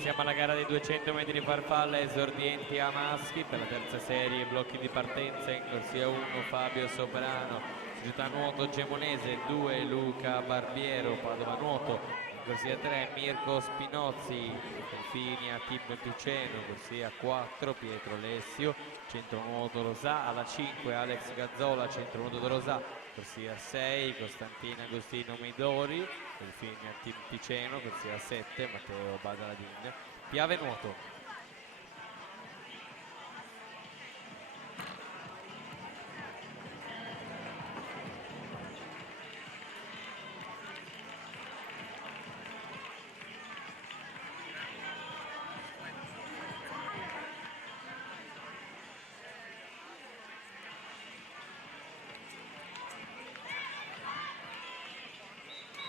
Passiamo alla gara dei 200 metri farfalla, esordienti a maschi per la terza serie, blocchi di partenza. In corsia 1 Fabio Soprano, società nuoto Gemonese 2 Luca Barbiero, Padova Nuoto. In corsia 3 Mirko Spinozzi, Delfinia Team Piceno. Corsia 4 Pietro Lessio, centro nuoto Rosà. Alla 5 Alex Gazzola, centro nuoto Rosà. Corsia 6 Costantina Agostino Midori, Delfinia Team Piceno. Corsia 7 Matteo Badaladin, Piave Nuoto.